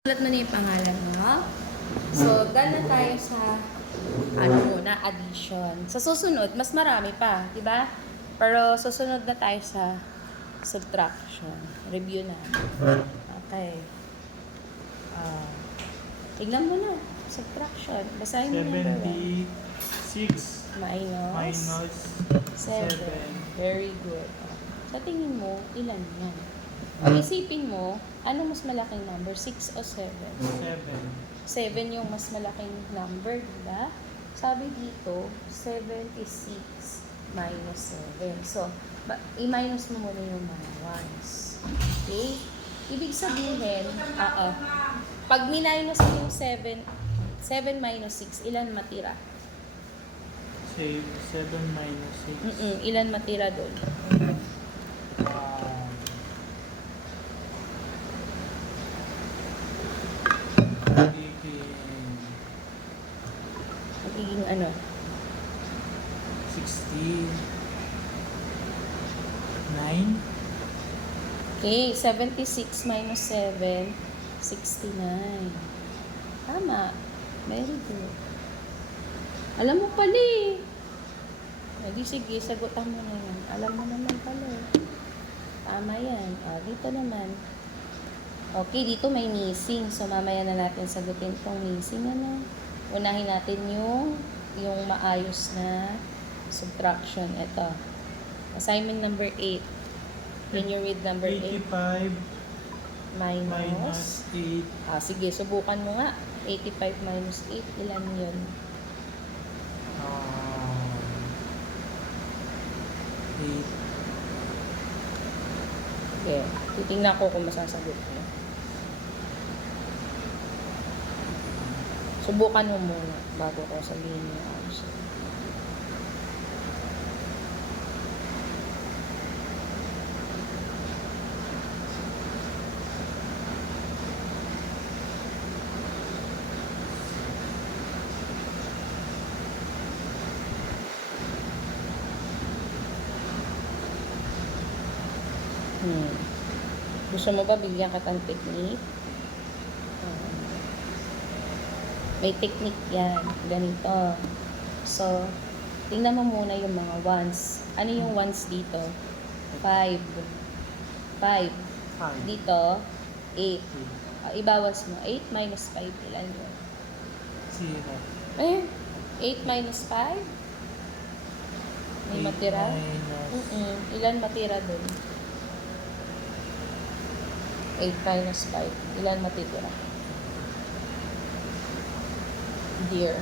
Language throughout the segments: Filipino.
Sulat mo na yung pangalan mo. So, done na tayo sa addition. Sa susunod, mas marami pa, di ba? Pero susunod na tayo sa subtraction. Review na. Okay. Tignan mo na. Subtraction. Basahin mo na number 76 minus 7. Very good. Sa tingin mo, ilan yan? O isipin mo, ano mas malaking number? 6 o 7? 7 yung mas malaking number, diba? Sabi dito, 76 minus 7. So, i-minus mo muna yung mga ones. Okay? Ibig sabihin, pag minus mo yung 7 minus 6, ilan matira? 7 minus 6. Ilan matira doon? Magiging ano? 69. Okay, 76 minus 7, 69. Tama. Very good. Alam mo pala eh. Hindi, sige, sagutan mo na yan. Alam mo naman pala eh. Tama yan. Dito naman. Okay, dito may missing. So, mamaya na natin sagutin tong missing. Unahin natin yung maayos na subtraction. Ito. Assignment number 8. Can you read number 8? 85 minus 8. Sige, subukan mo nga. 85 minus 8, ilan yun? 8. Okay, titingnan ko kung masasagot mo. Subukan mo muna bago ko sabihin yung answer. Gusto mo ba bigyan ka ng technique? May technique yan. Ganito. So, tingnan mo muna yung mga ones. Ano yung ones dito? 5. 5. Dito, 8. Ibawas mo. 8 minus 5. Ilan yun? 0. 8 minus 5? May matira? Ilan matira dun? 8 minus 5. Ilan matitira? Dear.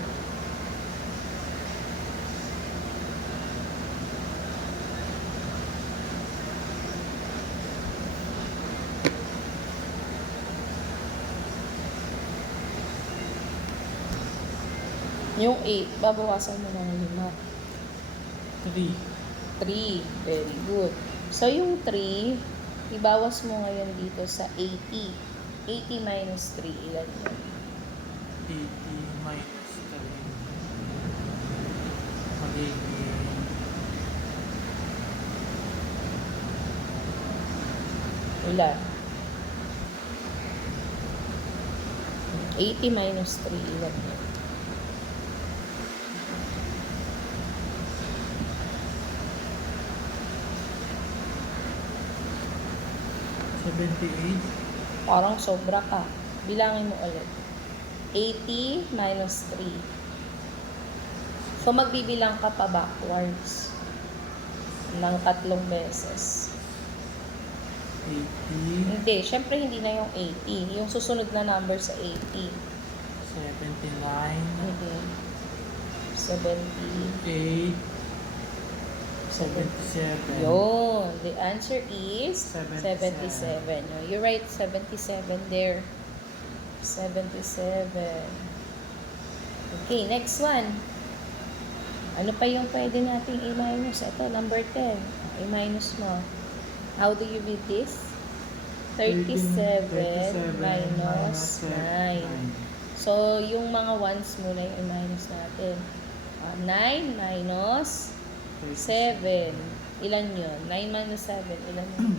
Yung 8, babawasan mo ng 5. 3. 3. Very good. So, yung 3, ibawas mo ngayon dito sa 80. 80 minus 3, ilan yun? 80 minus 3. Magiging ilan? 80 minus 3, ilan yun? 78. Parang sobra ka. Bilangin mo ulit. 80 minus 3. So, magbibilang ka pa backwards ng 3 beses. 80. Hindi. Syempre, hindi na yung 80. Yung susunod na number sa 80. 79. Hindi. 70. 8. 77. Yun. The answer is 77. 77. You write 77 there. 77. Okay, next one. Ano pa yung pwede nating i-minus? Ito, number 10. I-minus mo. How do you read this? 37 minus 9. So, yung mga ones muna yung i-minus natin. 9 minus 7. Ilan yun? 9 minus 7. Ilan yun?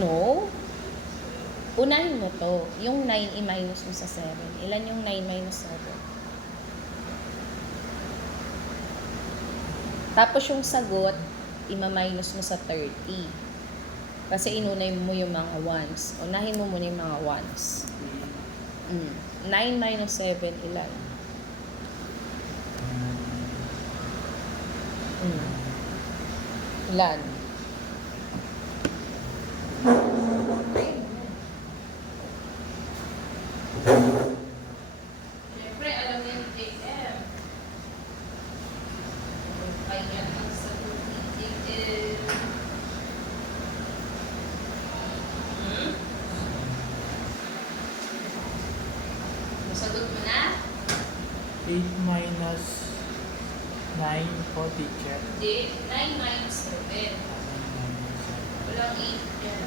No. Unahin mo to. Yung 9 i-minus mo sa 7. Ilan yung 9 minus 7? Tapos yung sagot, ima-minus mo sa 30. Kasi inunay mo yung mga ones. Unahin mo muna yung mga ones. 9 minus 7, ilan? Ilan? Siyempre, alam niya ni JM. Kaya ang sagot ni JM. Nasagot mo na? 8 minus 9 po, teacher. Hindi. 9 minus 7. Walang 8 yan.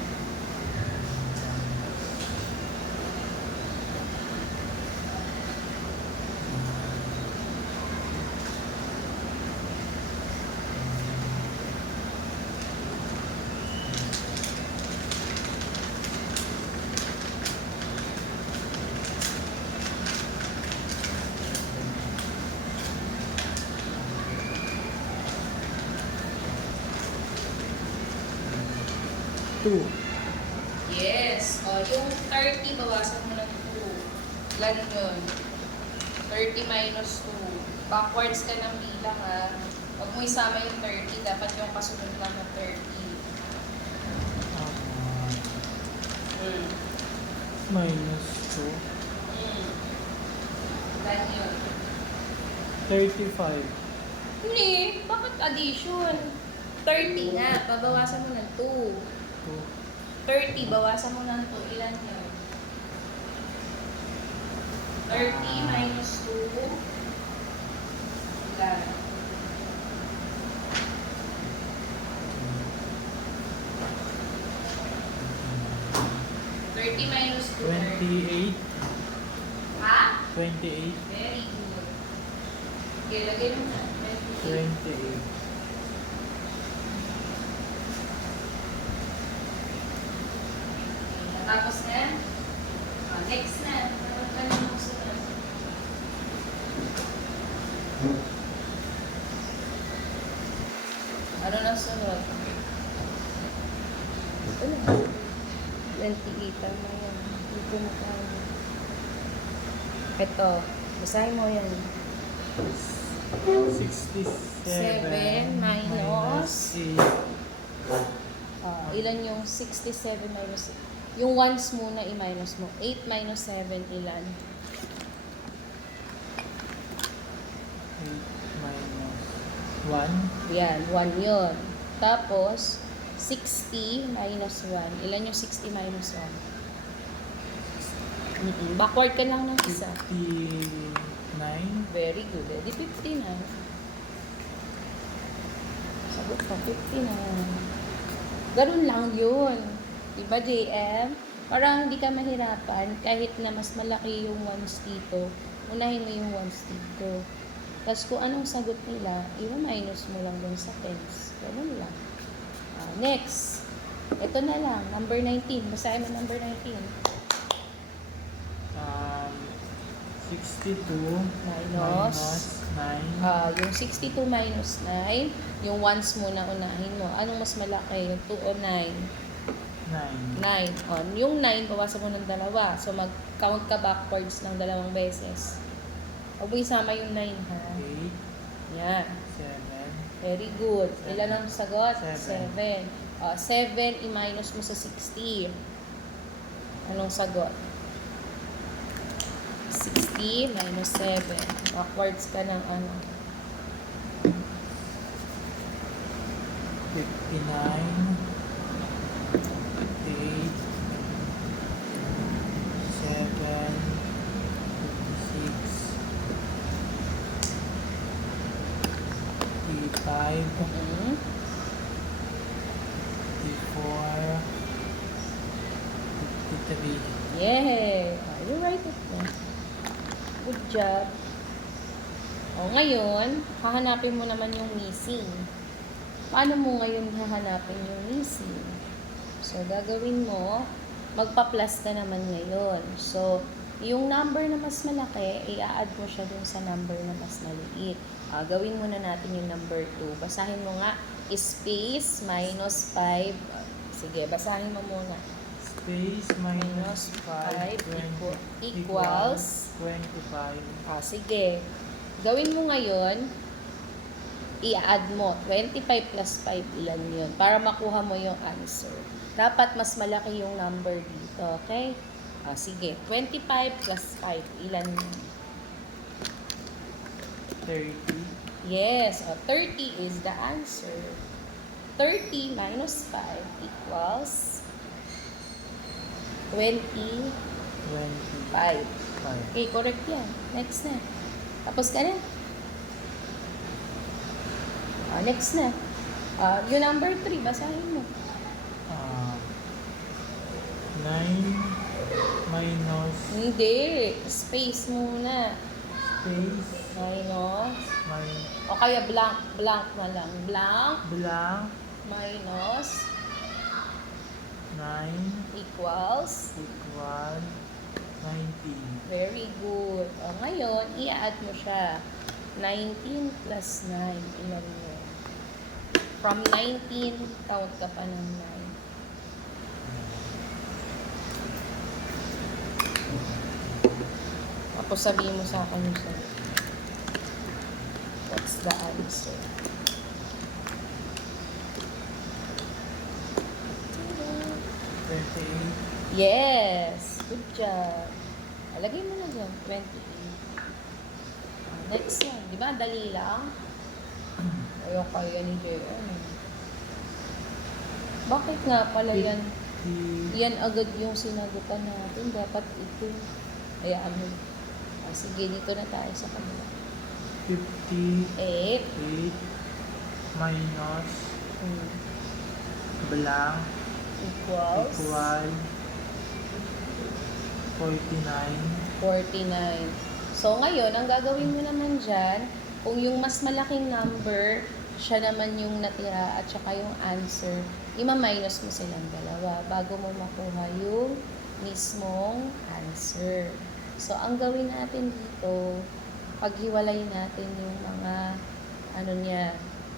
Two. Yes. O, yung 30, bawasan mo ng 2. Ilan yun? 30 minus 2. Backwards ka ng bilang, ha? Huwag mo isama yung 30. Dapat yung kasunod lang ng 30. Minus 2. Ilan yun? 35. Hindi. Bakit addition? 30 nga. Babawasan mo ng 2. 30, bawasan mo ng 2. Ilan yun? 30 minus 2. Ilan? 30 minus 2. 28. Ha? 28. Very good. Okay, lagay mo na. 28. 28. Tapos na yan? Next na. Ano ka na magsunod? Ano na sunod? Ano? 28. Tama yan. Dito mo tayo. Ito. Basahin mo yan. 67 minus 8. Ilan yung 67 minus 8? Yung ones muna i-minus mo. 8 minus 7, ilan? 8 minus 1. Yan, 1 yun. Tapos, 60 minus 1. Ilan yung 60 minus 1? Backward ka lang ng isa. 59. Very good. Di 59. Sagot ka, 59. Ganun lang yun. Diba, JM? Parang hindi ka mahirapan kahit na mas malaki yung ones dito. Unahin mo yung ones dito. Tapos kung anong sagot nila, i-minus mo lang dun sa tens. Ganun lang. Next. Ito na lang. Number 19. Basahin mo number 19. 62 Minus 9. yung 62 minus 9, yung ones muna unahin mo. Anong mas malaki? Yung 2 o 9? 9. 9. Yung 9, bawasan mo ng dalawa. So, mag-count ka backwards ng dalawang beses. Huwag mo isama yung 9, ha? 8. Yan. 7. Very good. Ilan ang sagot? 7. 7 i-minus mo sa 60. Anong sagot? 60 minus 7. Backwards ka ng ano? 59. 8. 7. 56. 55. 54. 53. Yay! You write it down. Good job. Ngayon, hahanapin mo naman yung missing. Paano mo ngayon hahanapin yung missing? So, So, gagawin mo, magpa-plus ka naman ngayon. So, yung number na mas malaki, i-add mo siya dun sa number na mas maliit. Gawin muna natin yung number 2. Basahin mo nga, space minus 5. Sige, basahin mo muna. Space minus 5 Equals 25. sige. Gawin mo ngayon, i-add mo. 25 plus 5, ilan yun? Para makuha mo yung answer. Dapat mas malaki yung number dito, okay? Sige. 25 plus 5, ilan yun? 30. Yes, 30 is the answer. 30 minus 5 equals 25. 25. Okay, correct yan. Next na. Tapos ka na. Next na. Yung number 3, basahin mo. 9 minus Hindi. Space muna. space Minus. minus O kaya blank. Blank na lang. Blank blank minus 9 equals. equal 19. Very good. Ngayon, i-add mo siya. 19 plus 9. Ilan yun? From 19, count ka pa ng 9. Tapos sabihin mo sa akin yung sagot. What's the answer? Yes! Good job. Lagay mo na dyan. 28. Next one. Di ba? Dali lang. Ayaw kaya ni Jeon. Bakit nga pala yan? Yan agad yung sinagutan natin. Dapat ito. Hayaan mo. Sige, dito na tayo sa kanila. 58 8 minus blank equals equal 49. 49. So, ngayon, ang gagawin mo naman dyan, kung yung mas malaking number, siya naman yung natira at saka yung answer, ima-minus mo silang dalawa bago mo makuha yung mismong answer. So, ang gawin natin dito, paghiwalay natin yung mga,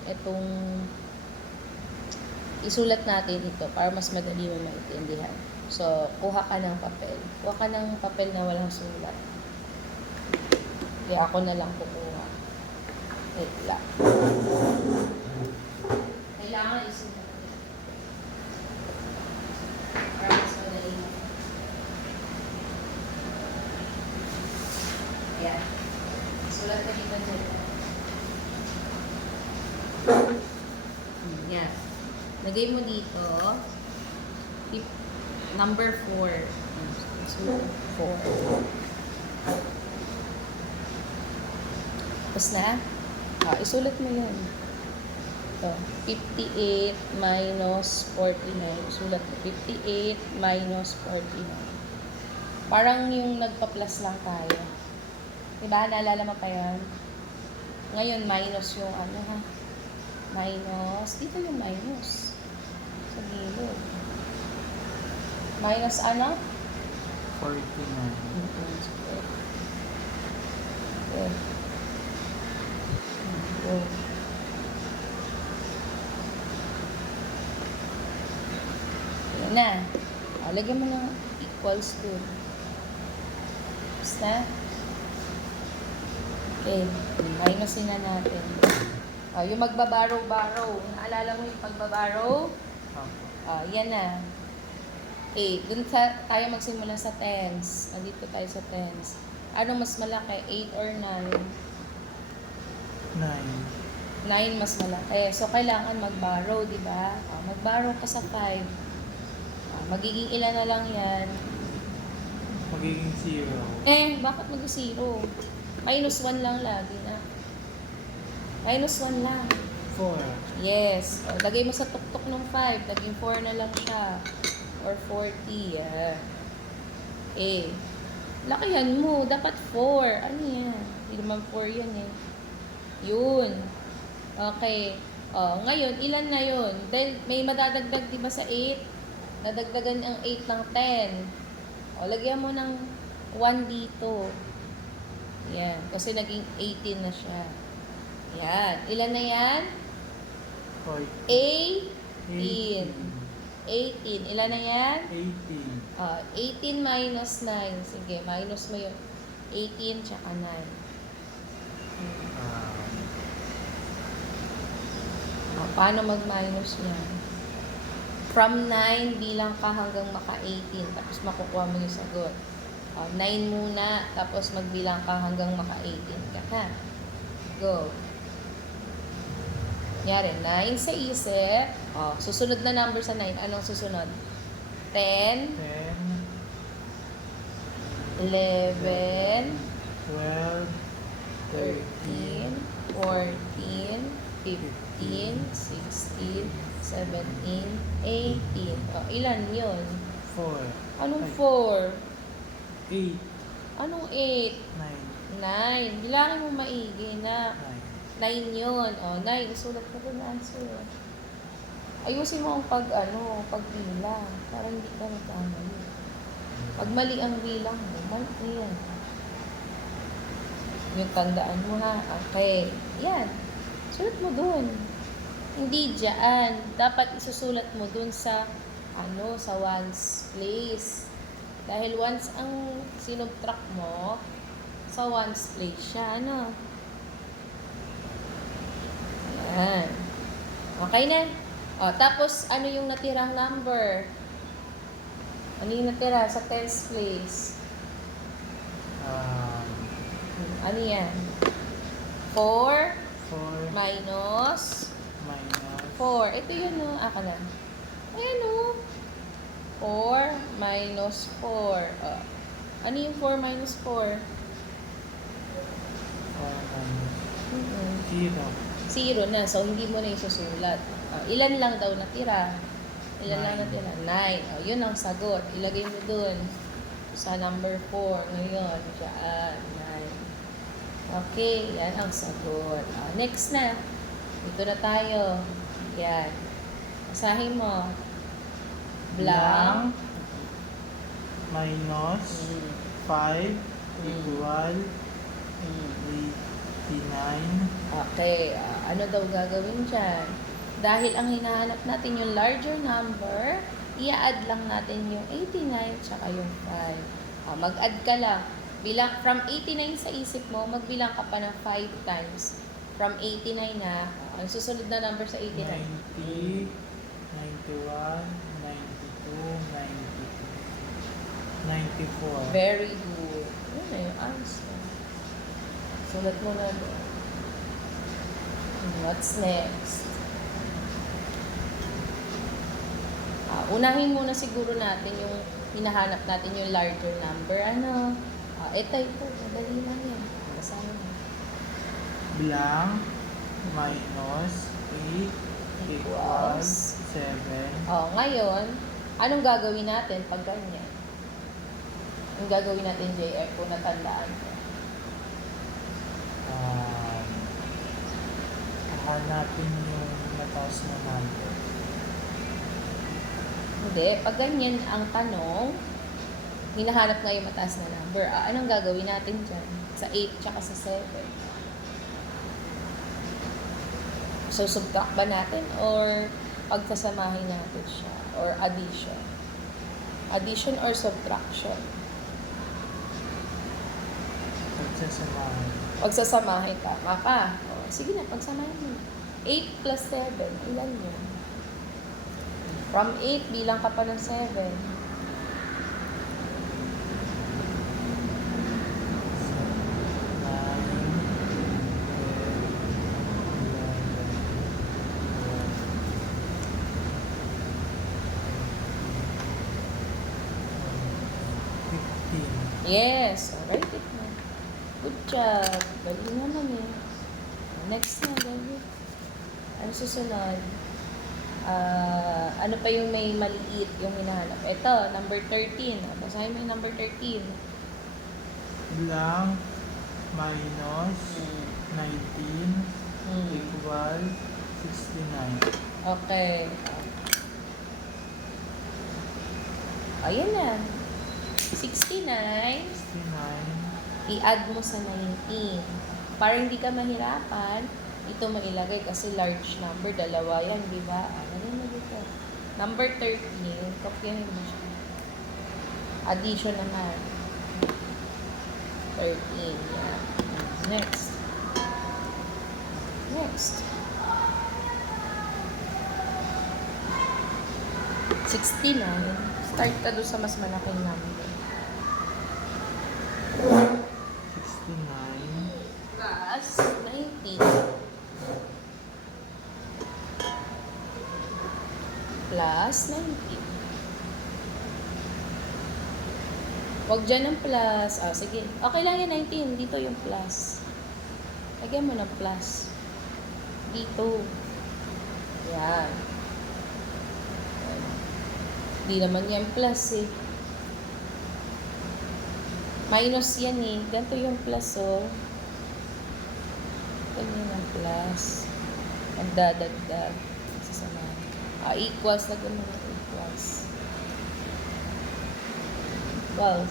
itong, isulat natin ito para mas madali mo maintindihan. So, kuha ka ng papel. Kuha ka ng papel na walang sulat. Kaya ako na lang kukuha. Wait lang. Kailangan isulat. Para mas madali mo. Ayan. Sulat ka dito dyan. Yan. Lagay mo dito. Number 4. Sulat 4. Tapos na? Isulat mo yun. Ito. 58 minus 49. Sulat mo. 58 minus 49. Parang yung nagpa-plus lang tayo. Diba? Naalala mo pa yan? Ngayon, minus yung Minus. Dito yung minus. Sa gilid. Minus 49. Okay. Okay. Yan na. Lagyan mo ng equals to. Tapos na. Okay. Minusin na natin. Yung magbabaraw-baraw. Naalala mo yung pagbabaraw? Yan na. Okay. Dun tayo magsimula sa tens. Dito tayo sa tens. Ano mas malaki? 8 or 9? 9 mas malaki. So, kailangan mag-borrow, di ba? Mag-borrow ka sa 5. Magiging ilan na lang yan? Magiging 0. Bakit mag-0? Minus 1 lang lagi na. Minus 1 lang. 4. Yes. Lagay mo sa tuktok ng 5. Naging 4 na lang siya. Or 40. Lakihan mo. Dapat 4. Ano yan? Hindi naman 4 yan eh. Yun. Okay. Ngayon, ilan na yun? Dahil may madadagdag, di ba, sa 8? Nadagdagan ang 8 ng 10. O, lagyan mo ng 1 dito. Yan. Kasi naging 18 na siya. Yan. Ilan na yan? 18. 18. Ilan na yan? 18. 18 minus 9. Sige, minus mo yung 18 tsaka 9. Paano mag-minus niyan? From 9, bilang ka hanggang maka-18. Tapos makukuha mo yung sagot. 9 muna, tapos magbilang ka hanggang maka-18 ka na. Go. Nyari, 9 sa isip. Susunod na number sa 9. Anong susunod? 10, 10, 11, 12, 13, 14, 15, 16, 17, 18. Ilan yun? 4, Anong 4? 8, Anong 8? 9, 9. Bilangin mo maigi na 9. 9 yun. 9. Isulat ko yung answer. Ayusin mo ang pagbilang. Para hindi ka nagkamali. Pag mali ang bilang mo, mali yan. Yung tandaan mo ha. Okay. Yan. Sulat mo dun. Hindi dyan. Dapat isusulat mo dun sa sa ones place. Dahil once ang sinubtract mo, sa ones place siya, Yan. Okay na? Tapos, ano yung natirang number? Ano yung natira sa tens place? Ano yan? 4 4 minus minus 4. Ito yun, Aka na. Ayan, 4 minus 4. Ano yung 4 minus 4? 0. 0 na. So, hindi mo na isusulat. Ilan lang daw natira? Ilan lang 9. natira? 9. Yun ang sagot. Ilagay mo dun sa number 4. Ngayon, dyan. 9. Okay. Yan ang sagot. Next na. Ito na tayo. Yan. Basahin mo. Blank. Minus 5 equal 89. Okay, ano daw gagawin dyan? Dahil ang hinahanap natin yung larger number, i-add lang natin yung 89 tsaka yung 5. Mag-add ka lang. Bilang, from 89 sa isip mo, magbilang ka pa ng 5 times. From 89 na, ang susunod na number sa 89? 90, 91, 92, 93, 94. Very good. Yun na yung answer. Sulat mo na doon. What's next? Unahin muna siguro natin yung hinahanap natin yung larger number. Ito. Madali lang yan. Basahin mo. Blank minus 8 equals 7. Ngayon, anong gagawin natin pag ganyan? Anong gagawin natin, JR, kung natandaan ko? Hanapin yung mataas na number. Hindi. Pag ganyan ang tanong, hinahanap nga yung mataas na number. Anong gagawin natin dyan? Sa 8 tsaka sa 7. So, subtract ba natin or pagsasamahin natin siya? Or addition? Addition or subtraction? Pagsasamahin. Pagsasamahin, tama ka. Sige na, pagsamahin mo. 8 plus 7, ilan yun? From 8, bilang ka pa ng 7. 15. Yes, alright it na. Good job. Bali naman eh. Next na, David. Ano susunod? Ano pa yung may maliit yung hinahanap? Ito, number 13. Basahin mo yung number 13. Blank minus 19 equal 69. Okay. Ayan na. 69. 69. I-add mo sa 19. Para hindi ka mahirapan, ito mo ilagay kasi large number. Dalawa yan, di ba? Ano mo dito? Number 13. Kopyahin mo siya. Addition naman. 13. Yan. Next. Next. 69. Start ka doon sa mas malaking number. 69. Plus 90. Plus 90. Huwag dyan ng plus. Ah, sige. Okay lang yan, 19. Dito yung plus. Lagyan mo ng plus. Dito. Yan. Di naman yan plus eh. Minus yan eh. Ganito yung plus oh. Ganyan ang plus. Ang dadagdag. Sasamahan. Ah, equals. Lagyan mo ng equals. 12.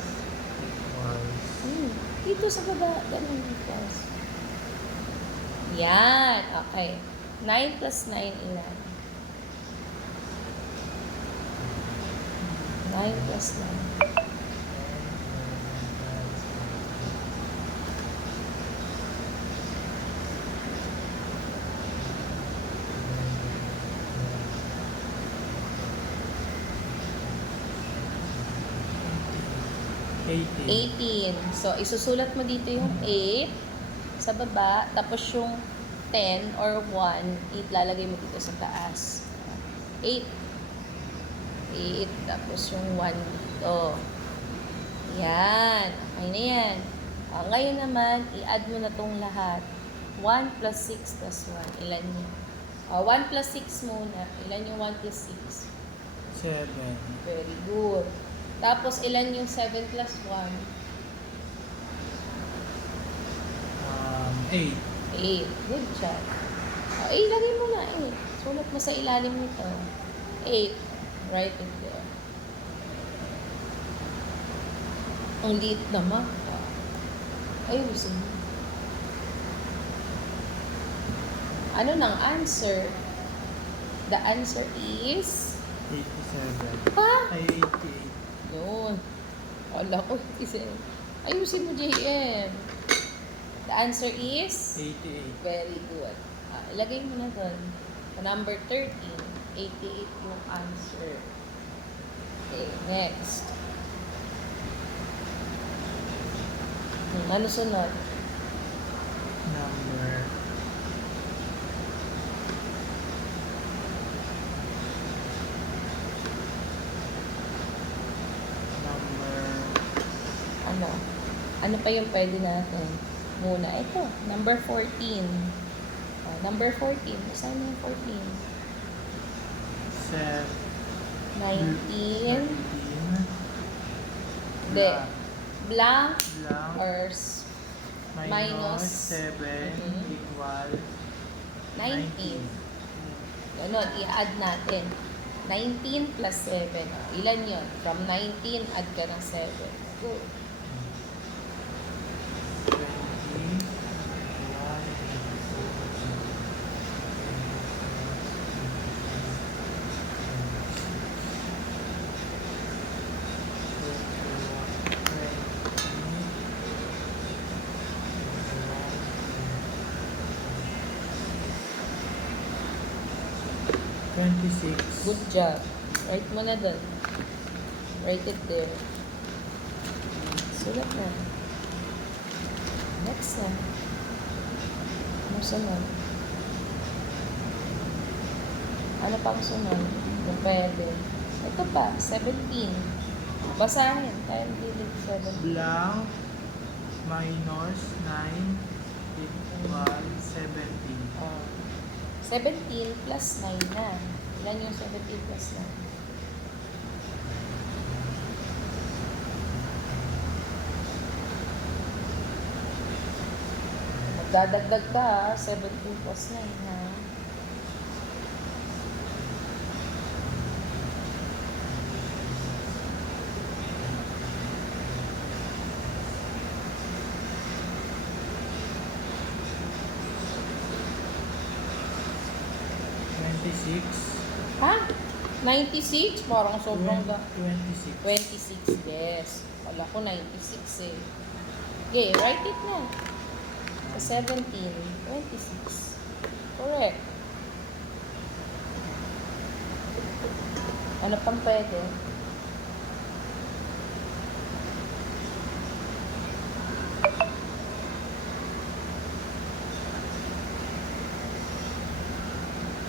Dito sa baba. Ganun equals. Yan. Okay. 9 plus 9 ilan? 9 plus 9. $18. 18. So, isusulat mo dito yung 8 sa baba, tapos yung 10 or 1, ilalagay mo dito sa taas. 8. 8, tapos yung 1 dito. Yan. Okay na yan. Ngayon naman, i-add mo na tong lahat. 1 plus 6 plus 1. Ilan yun? 1 plus 6 muna. Ilan yung 1 plus 6? 7. Very good. Tapos, ilan yung 7 plus 1? 8. 8. Good job. Ilagay mo na 8. Sulat mo sa ilalim nito. 8. Write it there. Ang liit naman. Ayusin mo. Ano nang answer? The answer is... 87. Pa? Ay, 88. Yun. Wala ko. Ayusin mo, JM. The answer is? 88. Very good. Ilagay mo na doon. Number 13. 88 yung answer. Okay, next. Ano sunod? Number Ano? Ano pa yung pwede natin? Muna. Ito. Number 14. Number 14. Saan yung 14? 19. Hindi. Blank or minus 7 equal 19. Ganon, i-add natin. 19 plus 7. Ilan yun? From 19, add ka ng 7. Go. 26. Good job. Write mo na doon. Write it there. Sulat na. Next na. Ano sunod? Ano pang sunod? Kung pwede. Ito pa, 17. Basahin. Tayo dilig 17. Blank minus 9 equal 17. 17 plus 9 na. Ilan yung 17 plus 9? Magdadagdag ka ha, 17 plus 9 ha. 96. Ha? 96? Parang sobrang 26. 26, yes. Wala ko 96 eh. Okay, write it na. Sa 17, 26. Correct. Ano pang pwede?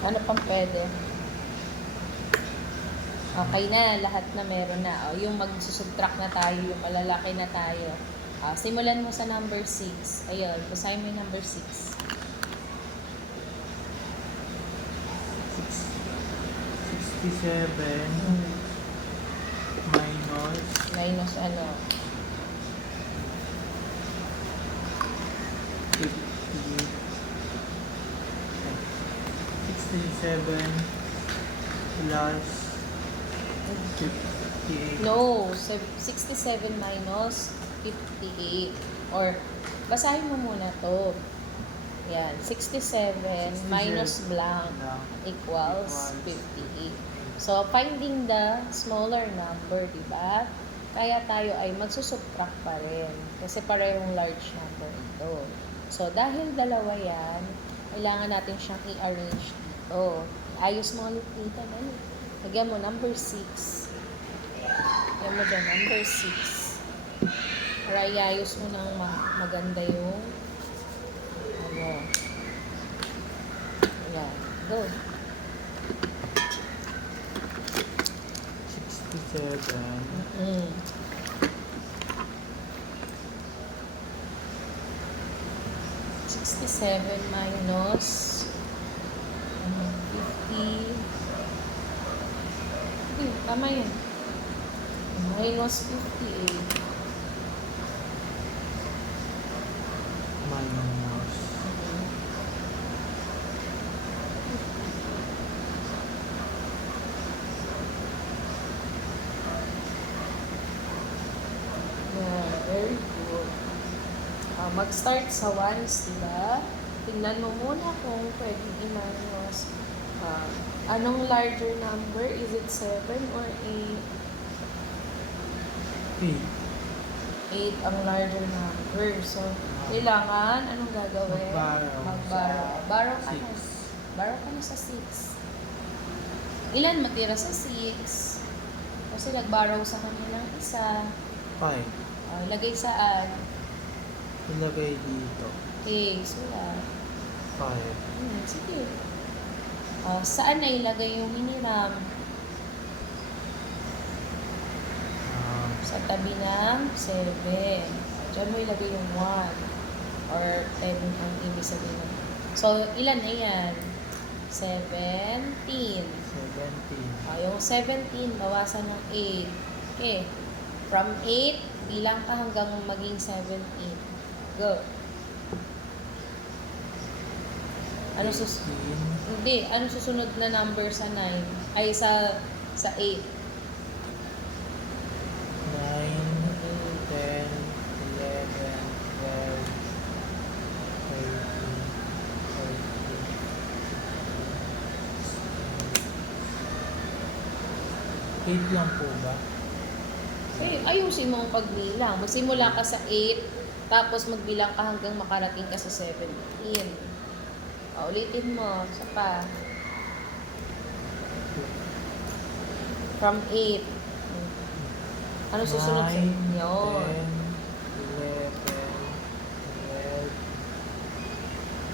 Ano pang pwede? Okay na, lahat na meron na. O, yung magsusubtract na tayo, yung malalaki na tayo. Simulan mo sa number 6. Ayun, basahin mo yung number 6. 67 minus Minus ano? 50. 67 plus 58. No, 67 minus 58. Or, basahin mo muna to. Yan, 67 minus blank equals 58. So, finding the smaller number, di ba? Kaya tayo ay magsusubtract pa rin. Kasi parehong large number ito. So, dahil dalawa yan, kailangan natin siyang i-arrange dito. Ayos mo ulit dito. Lagyan mo number 6. Lagyan mo dyan, number 6. Para iayos mo ng maganda yung ano. Ayan. Go. 67 Mm. 67 minus 50. Tama yun. Minus 58. minus Yeah, very good. Mag-start sa ones, diba? Tingnan mo muna kung pwedeng i-minus. Anong larger number? Is it 7 or 8? 8. 8 ang larger number. So, kailangan, anong gagawin? Mag-borrow Mag-borrow. sa Borrow ka na. 6. Borrow ka na sa 6. Ilan matira sa 6? Kasi nag-borrow sa kanilang isa. 5. Ilagay saan? Ilagay dito. Okay, sulat. 5. Sige. Saan na ilagay yung miniram? Sa tabi ng 7. Diyan mo ilagay yung 1. Or 10 ang ibig sabihin. So, ilan na yan? 17. 17. Yung 17, bawasan ng 8. Okay. From 8, bilang ka hanggang maging 17. Go. Ano Hindi. Ano susunod na number sa 9? Ay, sa 8. 9, 10, 11, 12, 13, 8 lang po ba? Ayusin mo ang pagbilang. Magsimula ka sa 8, tapos magbilang ka hanggang makarating ka sa 17. Ulitin mo. Isa pa. From 8. Ano susunod sa 9, inyo? 10, 11,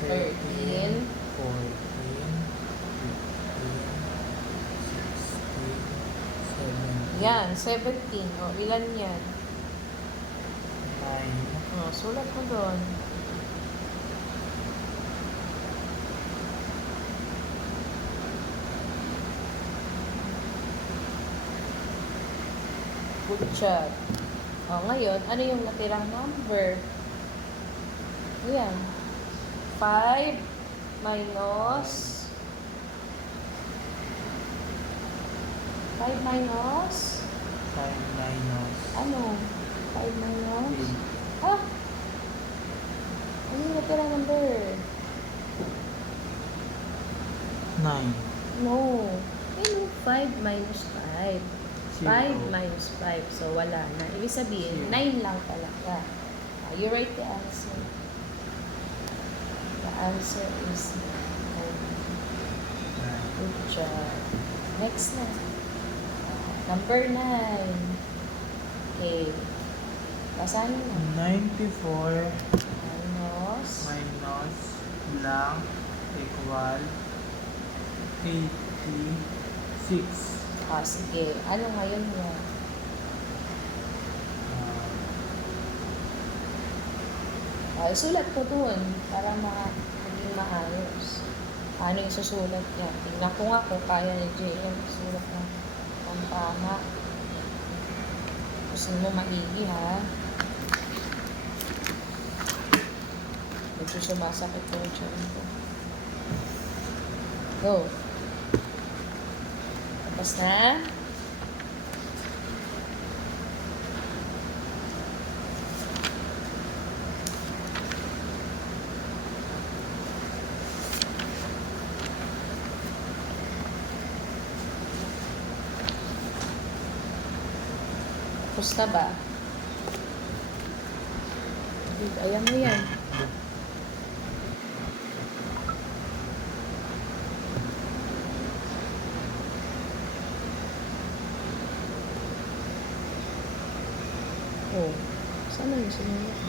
12, 13, 14, 15, 16, 17, Yan, 17. Ilan yan? 9, Sulat mo doon. Good job. Ngayon, ano yung natirang number? Ayan. 5 minus 5 minus 5 minus ano? 5 minus 8. Ano yung natirang number? 9. No. Ano? 5 minus 5. 5 Zero. minus 5. So, wala na. Ibig sabihin, 9 lang talaga. You write the answer. The answer is 9. Good job. Next na. Number 9. Okay. Basahin mo na. 94 Minus. minus blank equal 86. Sige. Ano ngayon mo? Isulat ko dun para maging maayos. Ano yung susulat niya? Tingnan ko nga kung kaya ni JM sulat na ang tama. Gusto mo maigi, ha? Medyo sumasakit yung tiyan ko. Go. Tapos na? Tapos na ba? Ayan mo yan. Oh, sana yung sinulat?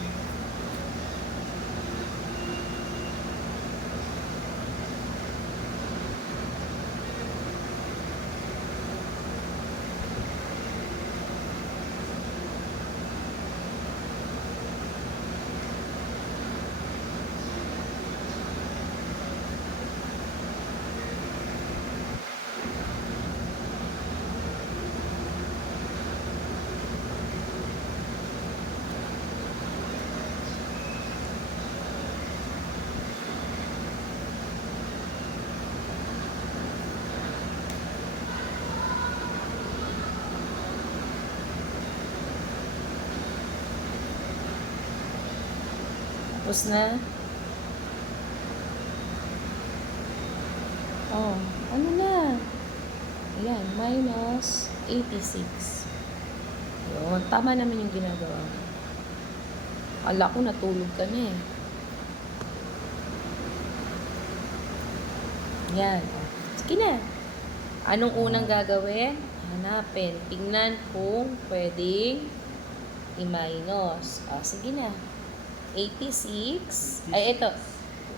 Tapos na? Oh, ano na? Ayan, minus 86. Yun, tama naman yung ginagawa mo. Akala ko natulog ka na eh. Yan. Sige na. Anong unang gagawin? Hanapin. Tingnan kung pwedeng i-minus. Sige na. 86. Ay, ito.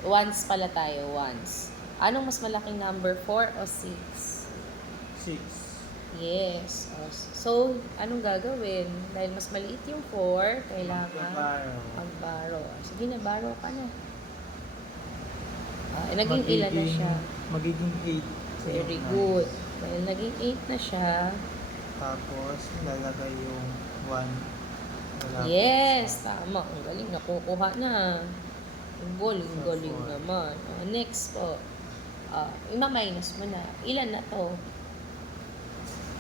Ones pala tayo. Ones. Anong mas malaking number? 4 o 6? 6. Yes. So, anong gagawin? Dahil mas maliit yung 4, kailangan mag-borrow. Sige na, borrow ka na. Naging ilan na siya? Magiging 8. Very good. Dahil naging 8 na siya. Tapos, lalagay yung 1. Yes, tama. Ang galing. Nakukuha na. Ang galing naman. Next po. Ima-minus mo na. Ilan na to?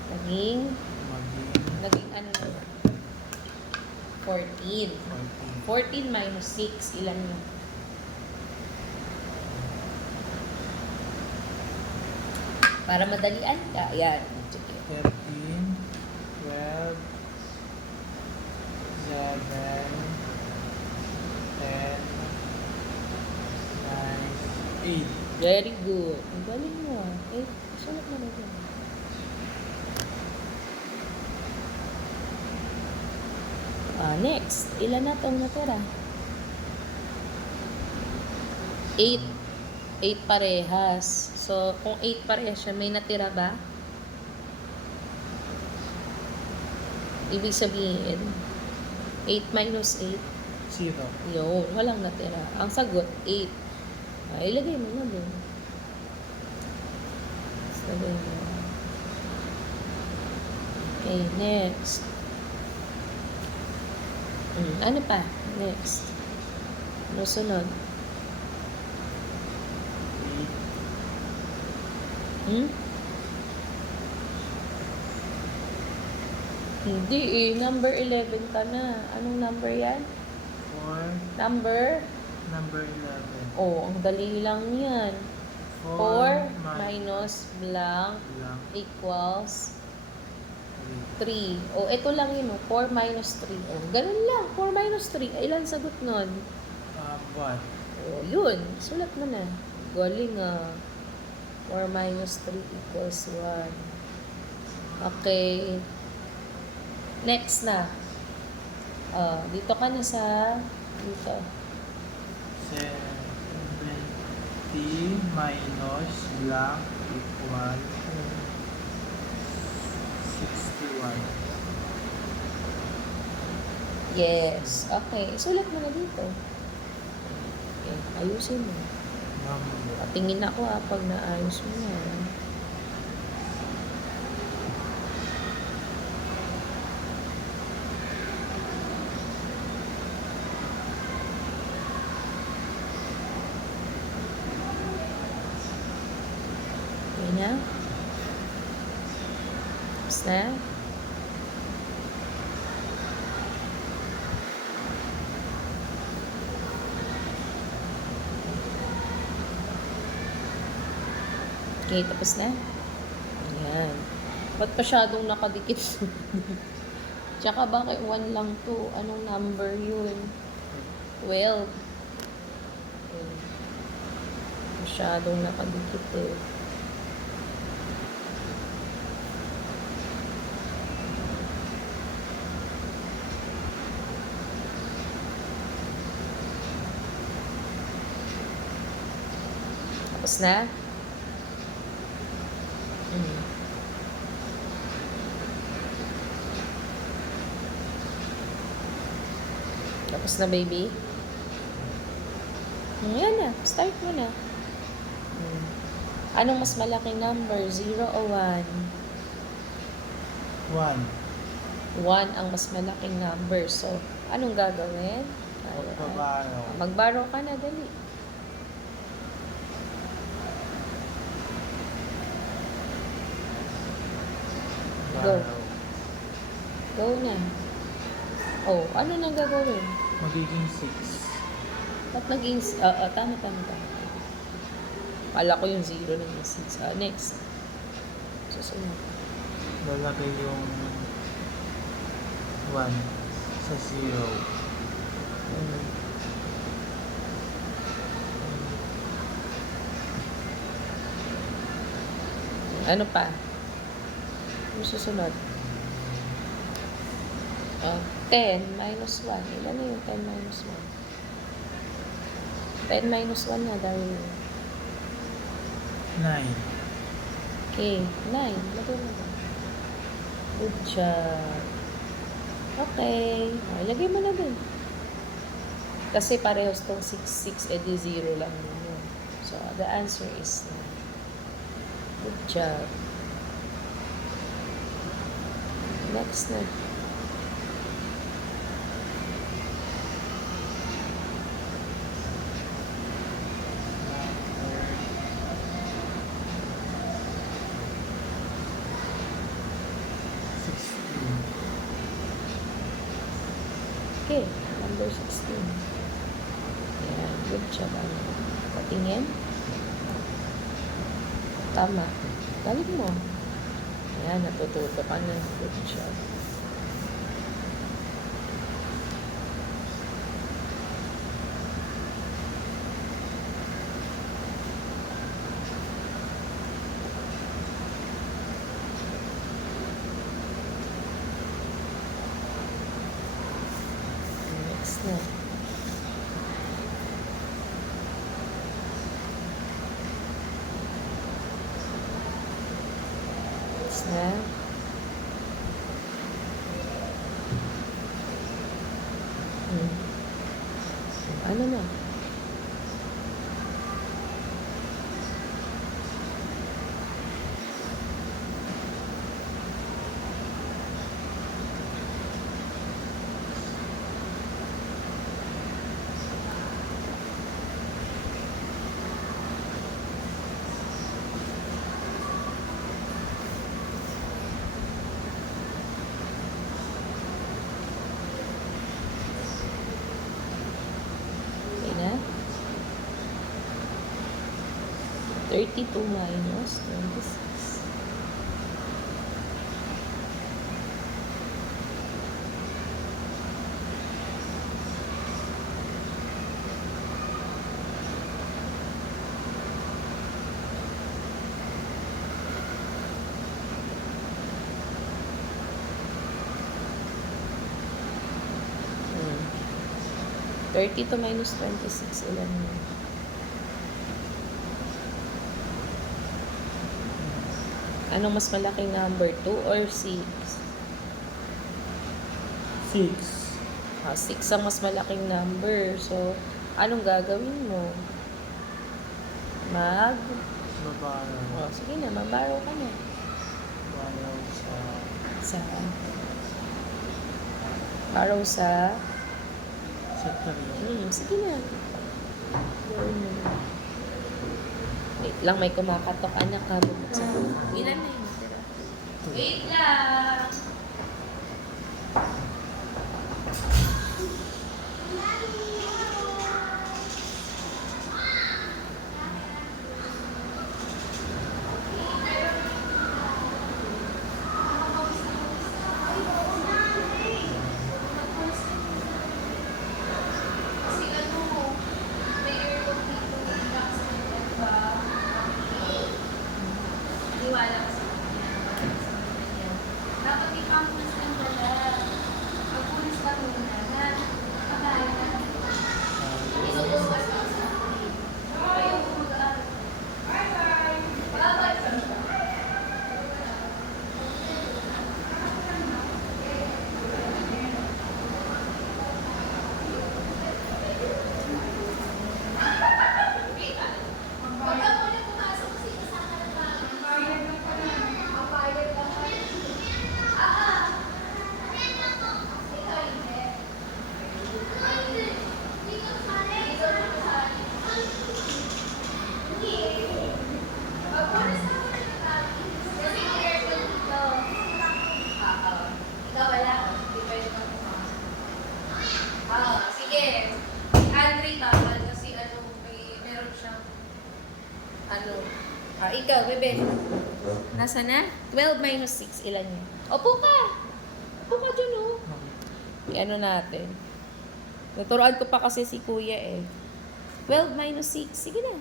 Naging ano na? 14. 14 minus 6. Ilan na? Para madalian ka. Ayan. Sige. 13, 12, 11, 10, 9, 8. Very good. Ang galing mo. Sulat mo na dyan. Next. Ilan na itong natira? 8. 8 parehas. So, kung 8 parehas siya, may natira ba? Ibig sabihin, 8 minus 8. 0. Yun, walang natira. Ang sagot, 8. Ilagay mo na doon. Ilagay mo. Okay, next. Ano pa? Next. Ano sunod? 8. Hindi eh. Number 11 ka na. Anong number yan? 4. Number? Number 11. Ang dali lang yan. 4 4 minus blank blank equals 3. 3. O, ito lang yun, 4 minus 3. O, ganun lang. 4 minus 3. Ilan sagot nun? 1. O, yun. Sulat mo na. Galing, 4 minus 3 equals 1. Okay. Next na. Dito ka na sa... Dito. 70 minus blank equal 61. Yes. Okay. Sulat mo na dito. Okay. Ayusin mo. Number. Patingin ako pag naayos mo na. Okay na? Tapos na? Okay, tapos na? Ayan. Ba't masyadong nakadikit? Tsaka bakit 1 lang to? Anong number yun? 12. Okay. Masyadong nakadikit eh. Tapos na? Tapos na, baby? Yan na. Start mo na. Anong mas malaking number? 0 o 1? 1. 1 ang mas malaking number. So, anong gagawin? Magbabaro. Magbaro ka na, dali. Go. Go na. Oh, ano nang gagawin? Magiging 6. Ba't naging... tama. Kala ko yung 0 naging 6. Next. Susunod. Lalagay yung 1 sa 0. Ano pa? Ano susunod? 10 minus 1. Ilan na yung 10 minus 1? 10 minus 1 na, darling. 9. Okay, 9. Lagay mo na. Good job. Okay. Lagay mo na dun. Kasi parehas tong 6, 6, edi 0 lang yun. So, the answer is 9. Good job. Next na. Okay, number 16. Ayan, good job. Patingin. Tama. Galing mo. Ayan, natututo ka na. Good job. Next na. Next na. Ano na? Okay na? 32 minus 26. Hmm. 32 minus 26, ilan yun? Anong mas malaking number? 2 or 6? 6. 6 ang mas malaking number. So, anong gagawin mo? Babaran. Oh, sige na, mabaro ka na. Bayaw Sa... Borrow sa... sa 3. sige na. Gawin mo na. Wait lang, may kumakatok. Anak ka, bubuksan ko. Ilan na yun? Tira. Wait lang! Wala kasi kanya. Dapat i-campus lang pala. Pag-pulis ka muna na pagkain na. Inutuwas ka sa akin. Ayaw ko mag-aaral. Bye-bye! Bye-bye! Sige. Si Andre tawal kasi meron siyang ikaw, bebe. Nasa na? 12 minus 6, ilan yun? Opo ka! Opo ka dyan, oh. I-ano natin. Naturoan ko pa kasi si kuya eh. 12 minus 6, sige na.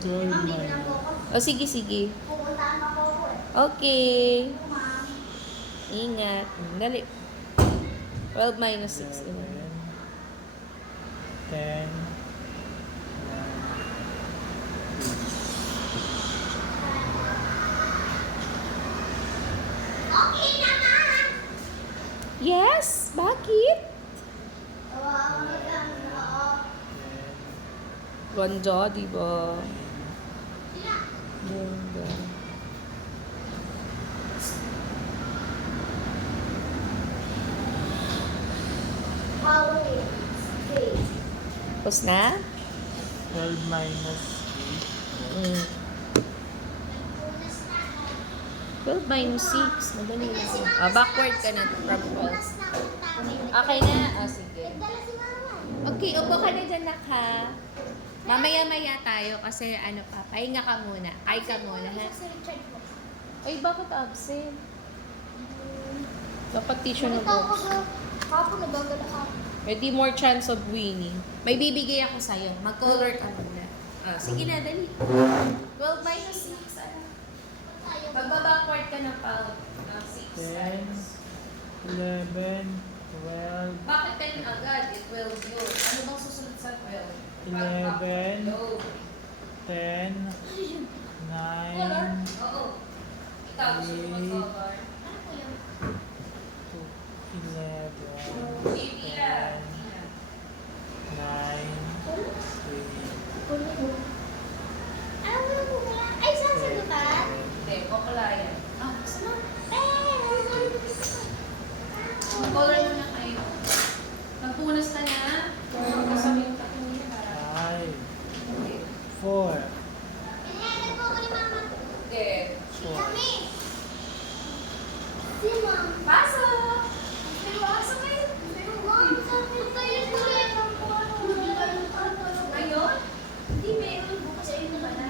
12 Mami, minus. lang po ako. O, sige, sige. Pupuntahan ako eh. Okay. Ma'am. Ingat. Dali. 12 minus 6, ilan? 10. Okay naman! Yes? Bakit? Ganda, di ba? Ganda. Tapos na? 12 minus 8. 12 minus 6. Madali na siya. Backward ka na from 12. Okay na? Sige. Okay, upo ka na dyan, nak, ha? Mamaya-maya tayo kasi pahinga ka muna. Ay ka muna, ha? Ay, bakit absent? Dapat tissue na box. Kapo nagagala ako. Ready more chance of winning. May bibigay ako sa'yo. Mag-color ka muna. Sige na, dali. 12 minus 6. Magba-backward ka na pa. 6 times. 10, 11, 12, Bakit 10 agad? 12 yun. Ano bang susunod sa 12? 11, No. 10, 9, Oo. Ikaw, gusto mo mag-cover? 11, Bibira. 9, 8, Ay, saan sagutan? Hindi, kokolayan. Gusto mo? Mag-color muna kayo. Magpunas ka na. Kasabihin ka kanina para. 4, Pinahirap po ako ni Mama. Hindi. Kami. Si Ma'am. Pasok! Pasok kayo. Ma'am, sabi kayo po yan. Ngayon? Hindi meron. Bukas ayun na ba na?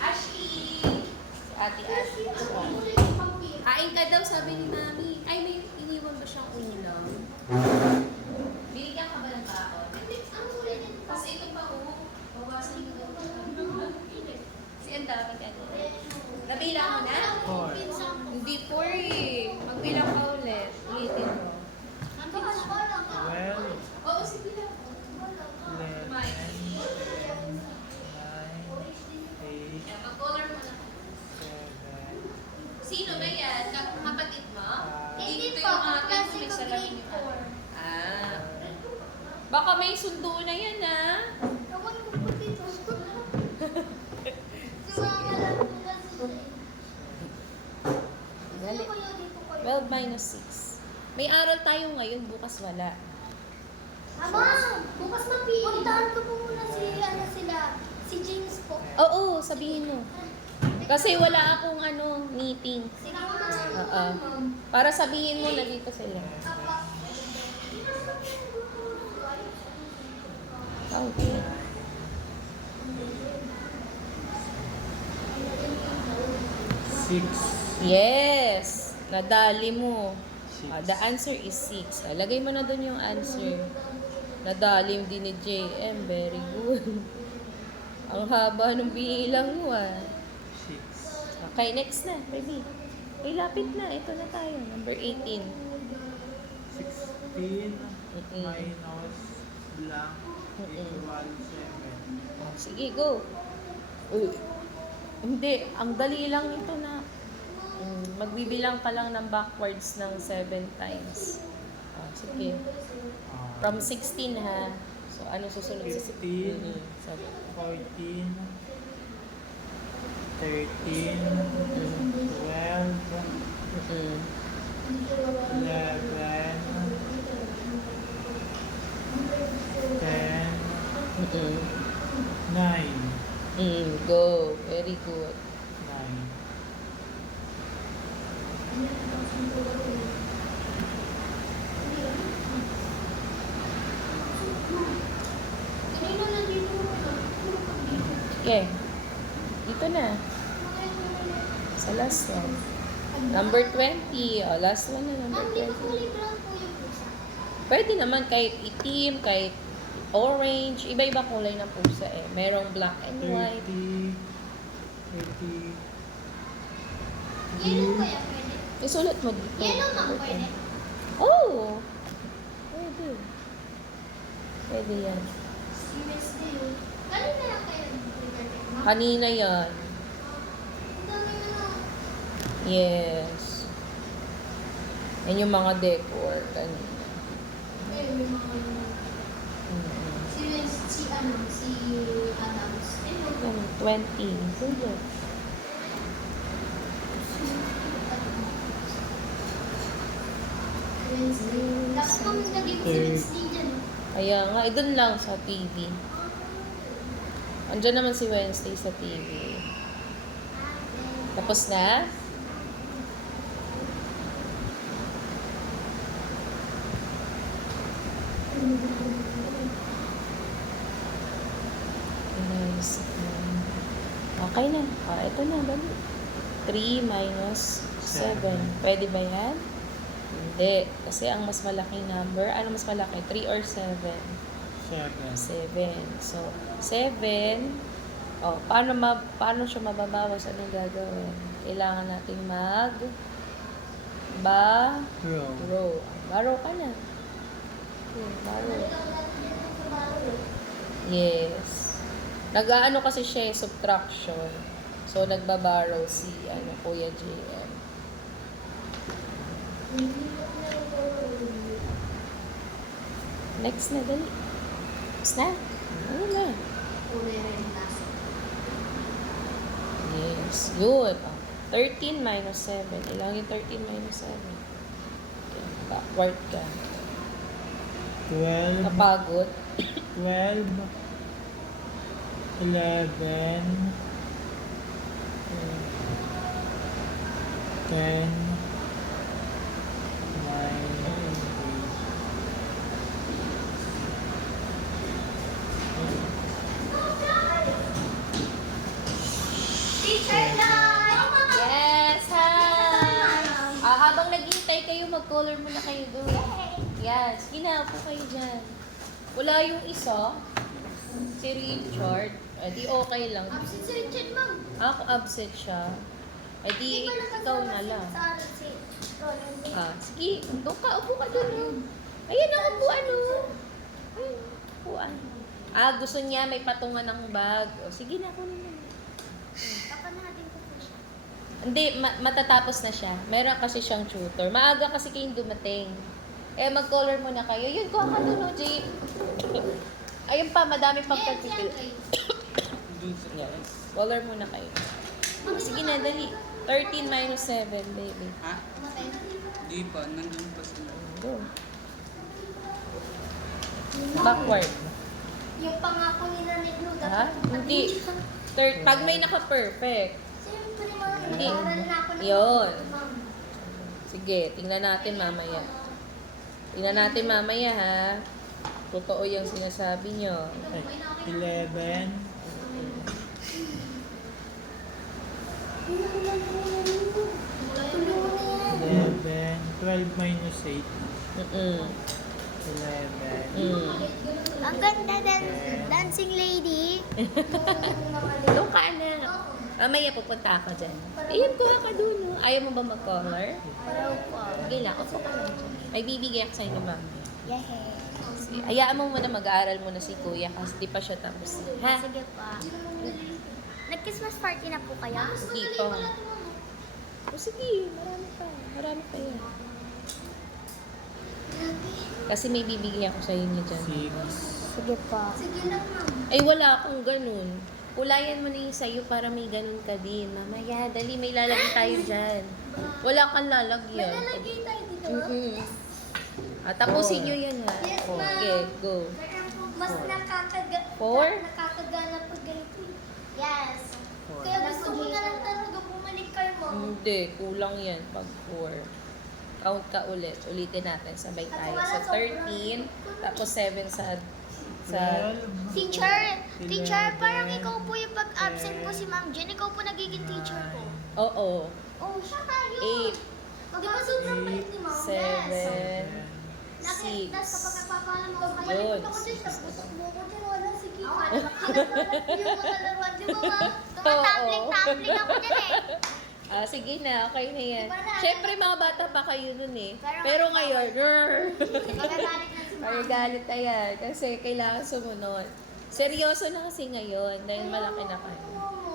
Ashley! Si Ate Ashley. Kain ka daw, sabi ni Mami. Ay, may iniwan ba siyang ulam? Binigyan ka ba ng baon? Kasi ito pa, oh. Bawasan mo daw. Si ang dami ka doon. Nabilang mo na? 4, Hindi po eh. Magbilang ka ulit. Ulitin mo. 12, Oo, sige lang. 11, 9, 8, Yan, mag-color mo na. 7, Sino ba yan? Kapatid mo? Hindi Dito po, yung ate mo, kasi may ko salamin grade yung ate. 4. Ah. Baka may sundo na yan ah. Ako yung kapatid ko. Sumama lang po na sila. Sino ko yun dito ko 12 minus 6. May aral tayo ngayon, bukas wala. Ama, bukas mag-PE. Puntahan ko po muna si James po. Oo, sabihin mo. Kasi wala akong meeting. Sige mo na. Oo. Para sabihin mo na dito sila. Okay. 6, Yes! Nadali mo. 6, The answer is 6. Lagay mo na doon yung answer. Nadalim din ni JM. Very good. Ang haba ng bilang mo ah. 6, Okay, next na, baby. Ay, lapit na. Ito na tayo. Number 18. 16 Mm-mm. minus blank Mm-mm. equal 7. Oh, sige, go. Uy. Hindi, ang dali lang ito na. Magbibilang ka lang ng backwards ng 7 times. Oh, sige. From 16 ha. So, ano susunod? 15. So, 14, 13, 12, mm-mm. 11, 10, Mm-mm. 9. Go. Very good. 9. Kanino na dito mo na? Okay. Dito na. Sa last one. Number 20. Oh, last one na, number Ma'am, di ba 20. kulay brown po yung pusa? Pwede naman kahit itim, kahit orange. Iba-iba kulay ng pusa eh. Merong black and white. 30, 30, Yellow kaya pwede? Isulat mo dito. Yellow ma'am, pwede? Oh! Pwede. Pwede yan. Seriously yun. Kanina lang kayo nag-prepare ma'am? Kanina yan. Ang dami na na. Yes. Yan yung mga decor kanina. Ayun, yung mga Mm-hmm. si Adams. Ayun. Yan, 20. Sige. Wednesday. Dapat kami naging si Wednesday dyan. Kaya nga, doon lang sa TV. Andiyan naman si Wednesday sa TV. Tapos na? Inaisip mo. Okay na. Ito na. Dali. 3 minus 7. Pwede ba yan? Hindi. Kasi ang mas malaking number, ano mas malaki? 3 or 7? 7. 7. So, 7. Oh, paano siya mababawas? Anong gagawin? Kailangan nating Row. row. Borrow ka na. Okay, borrow. Yes. Nag-aano kasi siya subtraction. So, nagbaborrow si Kuya JM. Next na, dali. Next na. Ano na? Kulay red taso. Yes. Good. 13 minus 7. Ilang yung 13 minus 7? Okay. Backward ka. 12, Napagod. 12, 11, 10, 9, 8. mag-color muna kayo doon. Yan, sige na, upo kayo dyan. Wala yung isa, si Richard. Di okay lang. Absent si Richard, ma'am. Ako absent siya. Di ikaw na lang. Sa si Roland. Sige, doon ka, upo ka doon. Ayan ang upuan, upuan. Gusto niya may patungan ng bag. O, sige na, kunin mo. Papanatin ko po siya. Hindi, matatapos na siya. Meron kasi siyang tutor. Maaga kasi kayong dumating. Mag-color muna kayo. Yun, kuha ka doon, Jay. Ayun pa, madami pang particle. Yes. Color muna kayo. Sige na, dali. 13 minus 7, baby. Ha? Di pa, nandun pa sila. Go. Backward. Yung pangako ni Nanay Blue, Ha? Hindi. Pag may naka-perfect. Siyempre, ma'am. Hindi. Nag-aaral na ako ng Yun. ma'am. Sige, tingnan natin mamaya. Tingnan natin mamaya, ha? Totoo yung sinasabi nyo. 11. Tulungan na yan. 11. 12 minus 8. 11. Ang ganda dancing lady. Doon ka na. Mamaya pupunta ako dyan. Ayun, kuha ka dun. Ayaw mo ba mag-color? Paraw po. Sige lang, upo ka lang dyan. May bibigay ako sa inyo, ma'am. Yahe. Hayaan mo muna mag-aaral muna si kuya kasi di pa siya tapos. Ha? Sige pa. Nag-Christmas party na po kayo? Hindi pa. O sige, marami pa. Marami pa yan. Kasi may bibigay ako sa inyo dyan. 6. Sige pa. Sige lang, ma'am. Ay, wala akong ganun. Kulayan mo na yung sa'yo para may ganun ka din. Mamaya, dali, may lalagay tayo dyan. Wala kang lalagyan. Lalagay tayo dito. Mm-mm. Tapusin nyo yan ha. Yes, ma'am. Okay, go. Mas Four? nakakagana pag ganito. Yes. Four. Kaya gusto ko na lang talaga bumalik kayo, ma'am. Hindi, kulang yan pag 4. Count ka ulit. Ulitin natin. Sabay tayo. So, 13, tapos 7 sa 12. Teacher, parang ikaw po yung pag-absent ko si Ma'am Jen. Ikaw po nagiging teacher ko. Oo. Oh, siya tayo. 8, Di ba sobrang bait ni Ma'am? 7, Tapos 6. kapag nagpapaalam ako, Yun. balik ako dyan, tapos gusto mo ko dyan, wala, sige. Hanap yung mga laruan, di ba ma'am? Tumatambling-tambling ako dyan eh. Sige na, okay na yan. Diba na? Siyempre, mga bata pa kayo nun eh. Pero Pero ngayon, Magagalit na si ay Ma'am. galit na yan. Kasi kailangan sumunod. Seryoso na kasi ngayon, dahil malaki na kayo.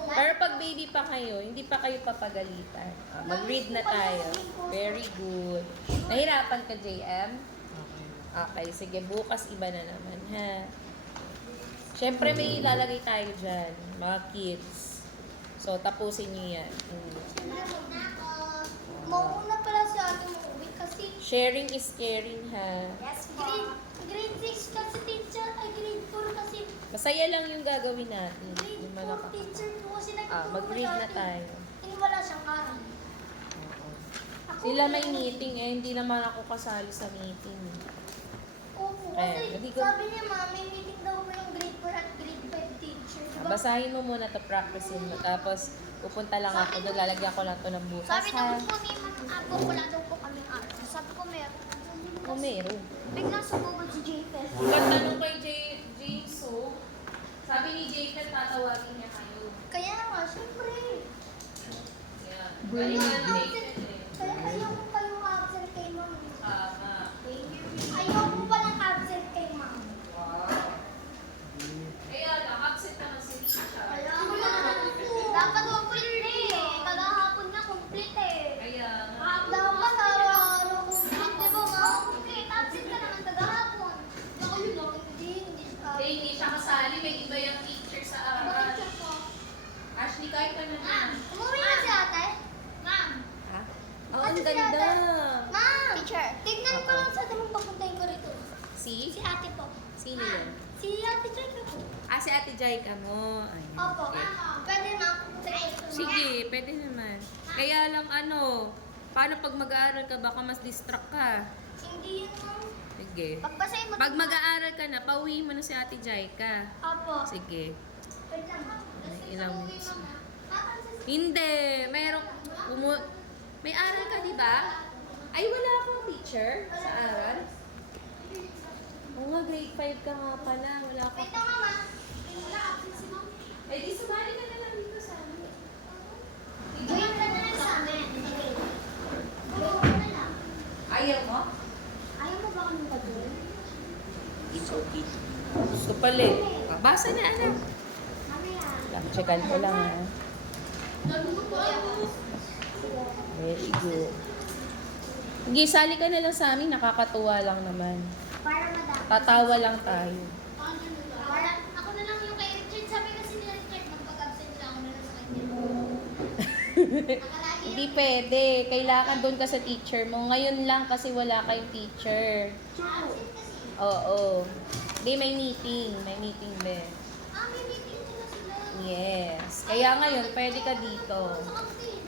Pero pag baby pa kayo, hindi pa kayo papagalitan. Mag-read na tayo. Very good. Nahirapan ka, JM? Okay. Okay, sige. Bukas iba na naman, ha? Siyempre, may ilalagay tayo dyan. Mga kids. So, tapusin niyo yan. Mauna pala si ate mo uwi kasi Sharing is caring, ha? yes, grade 6 kasi teacher, ay grade 4 kasi Masaya lang yung gagawin natin. grade Yung 4 malaka. teacher ko kasi nagtuturo Mag-read sa na atin. tayo. Hindi wala siyang aral. Ako, Sila may meeting eh, hindi naman ako kasali sa meeting. Opo, Eh, kasi hindi ko- sabi niya ma, may meeting daw ba yung grade 4 at grade 5 teacher, diba? Basahin mo muna to, practicein mo. Tapos, pupunta lang ako doon, lalagyan ko lang to ng butas, Sabi daw ha? po ni Ma'am Apo, wala daw po kaming aral. Sabi ko meron. Oh, meron. Biglang sumugod si JFS. Pagtanong kay Jason, sabi ni Jason, tatawagin niya kayo. Kaya nga, syempre. Yan. Kaya Galing ng Jason eh. ayaw ko kayong absent kay Ma'am. Tama. Ayaw ko palang absent kay Ma'am. Wow. Kaya lang, absent naman si Richard. Dapat complete eh. Kagahapon na complete eh. Kaya nga. Dapat araw-araw complete, di ba ma'am? Complete, absent ka naman kagahapon. Ako yun lang, hindi. Hindi siya kasali, may iba yung teacher sa aral. Ashley, kahit ka na na. Umuwi na si ate? Ma'am. Ha? Oh, ang ganda. Ma'am! Teacher, tignan ko lang sa atin mong papuntahin ko rito. Si Si? ate po. Sino yun? Si ate Jaika po. Si Ate Jaika mo. Ayun. Opo. Okay. Pwede ma'am. Sige, pwede naman. Kaya lang paano pag mag-aaral ka, baka mas distract ka. Hindi yun ma'am. Sige. Pagbasahin mo. Pag mag-aaral ka na, pauwi mo na si Ate Jaika. Opo. Sige. Wait lang ma'am. Ilang Uwi, minutes? ma'am, ha? Hindi. May aral ka, di ba? Ay, wala akong teacher sa aral. Oo nga, grade 5 ka nga pala. Wala akong... Wait lang, mama. Wala, absent si mom. Eh, di sumali ka na lang dito sa amin. Join ka na lang sa amin. Join ka na lang. Ayaw mo? Ayaw mo ba kami mag-join? It's okay. Gusto pala eh. Basa na, anak. Mamaya. Checkan ko lang ha. Very good. Sige, sali ka na lang sa amin. Nakakatuwa lang naman. Para madami. Tatawa lang tayo. Para, ako na lang yung kay Richard. Sabi kasi ni Richard, magpag-absent lang ako na lang sa kanya. Nakalagi Hindi pwede. Kailangan doon ka sa teacher mo. Ngayon lang kasi wala kayong teacher. Absent kasi. Oo. Hindi, may meeting. May meeting din. May meeting sila sila. Yes. Kaya ngayon, pwede ka dito. Sa kantin.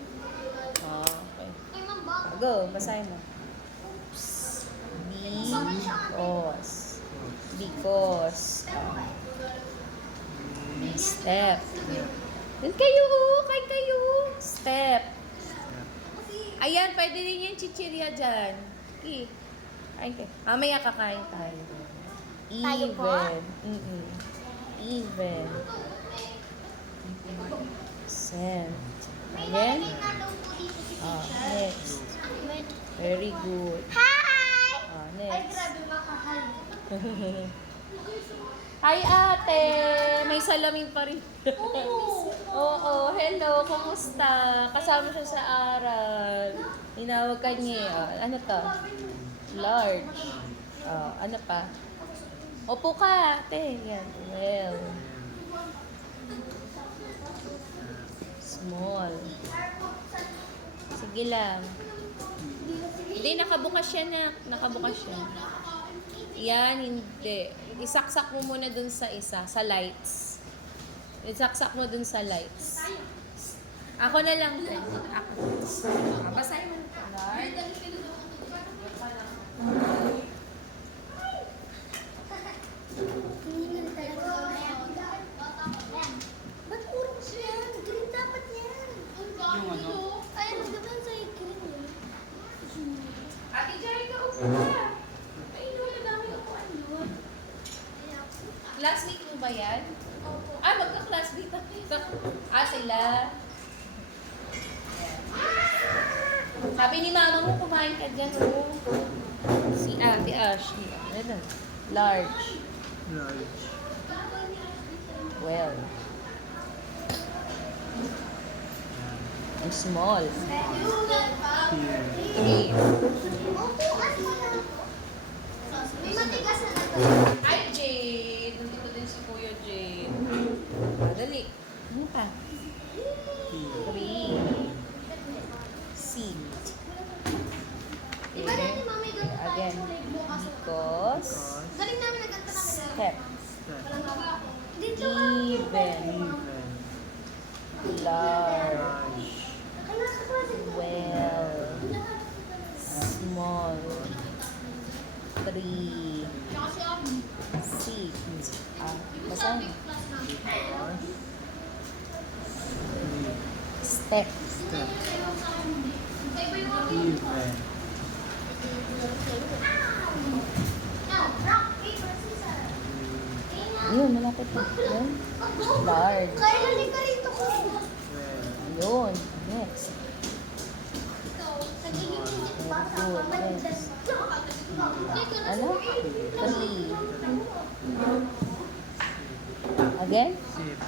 Okay. Kay Ma'am Bob. Go, basahin mo. Because. Because. Step. Doon kayo, kay kayo. Step. Ayan, pwede rin yung chichirya dyan. Okay. Ay, okay. Mamaya kakain tayo. Tayo po? Even. Even. Send. May Again. nalagay nga daw po dito si teacher. Next. Wait. Very good. Hi! Ay, Next. grabe makahal. Hi, ate! May salamin pa rin. Oo. Oo, hello, kumusta? Kasama siya sa aral. Tinawag ka niya. Ano to? Large. Ano pa? Opo ka, ate. Yan. Well. Small. Sige lang. Hindi, nakabukas siya na. Nakabukas siya. Yan, hindi. Isaksak mo muna dun sa isa, sa lights. Isaksak mo dun sa lights. Ako na lang. Ako. Basahin mo. Lord. Hihingal talaga. Yan. Ba't orange yan? Green dapat yan. Yung ano? Ay, ano diba sa green yun? Ate Jai, ka upo ka. Ay, wala dami upuan yun. Classmate mo ba yan? Opo. Magka-classmate na. Sila. Sabi ni mama mo, kumain ka dyan, oh. Si Ate Ashley. Ano? Large. Large. Well. And small. Here. Okay. Upuan mo na ako. May matigas na ito. Hi, Jade. Nandito din si Kuya Jade. Dali. Ano pa? Here. 3. Seat. Di ba dati mami ganito tayo Again. kulay bukas? Because. Galing namin nagkanta namin. Step. Step. Dito ka. Even. Even. Large. Large. Kaya sa present ko. Well. Small. 3. Kasi ako. Seat. Basahin. Large. Step. Step. Iba-iba yung Even. Now, rock, paper, scissors. Ayun, malapit na. Ayun. Large. Kaya nalig ka rito ko. Well. Ayun. Next. Nagiging isip ba sa Good. pamalitas? Ano? 3. Again? Sip.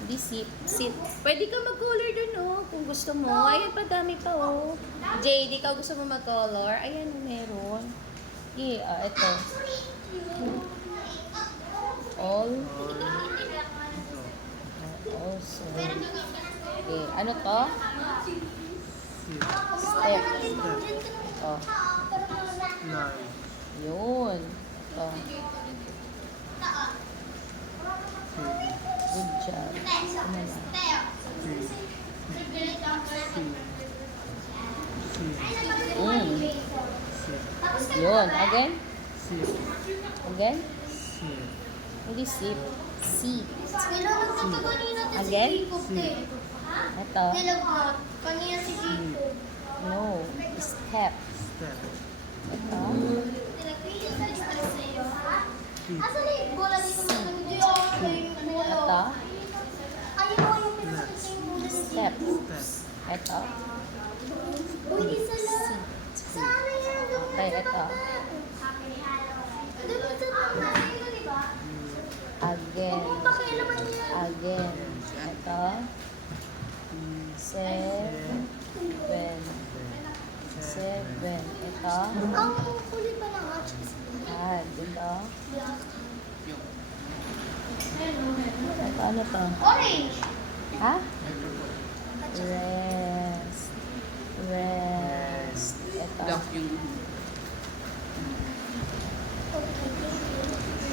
Hindi sip. Sit. Pwede ka mag-color dun, oh. Kung gusto mo. Ayan pa, dami pa, oh. Jade, ikaw gusto mo mag-color? Ayan, meron. Yeah, ito. All. Also. Okay, ano to? Sip. Step. Oh, Large. yun. Ito. Good job. Ano na? Three. Sip. Yun. Again? Sip. Again? Sip. Hindi sip. Seat. Again? Ito. Kanina si Kiko. No. Step. Step. Ito. Asan na yung bola dito? Hindi ako yung bola. Ito. Ayun mo yung pinasakit yung bola dito. Step. Step. Ito. Uy, isa lang. Saan na yan? Okay, ito. Doon sa mga ito, di ba? Again. Huwag mong pakialaman yan. Again. Ito. 7. 7. Ito. Ang kulit pa ng watch kasi. Ito. Ito, ano to? Orange! Ha? Rest. Rest. Ito.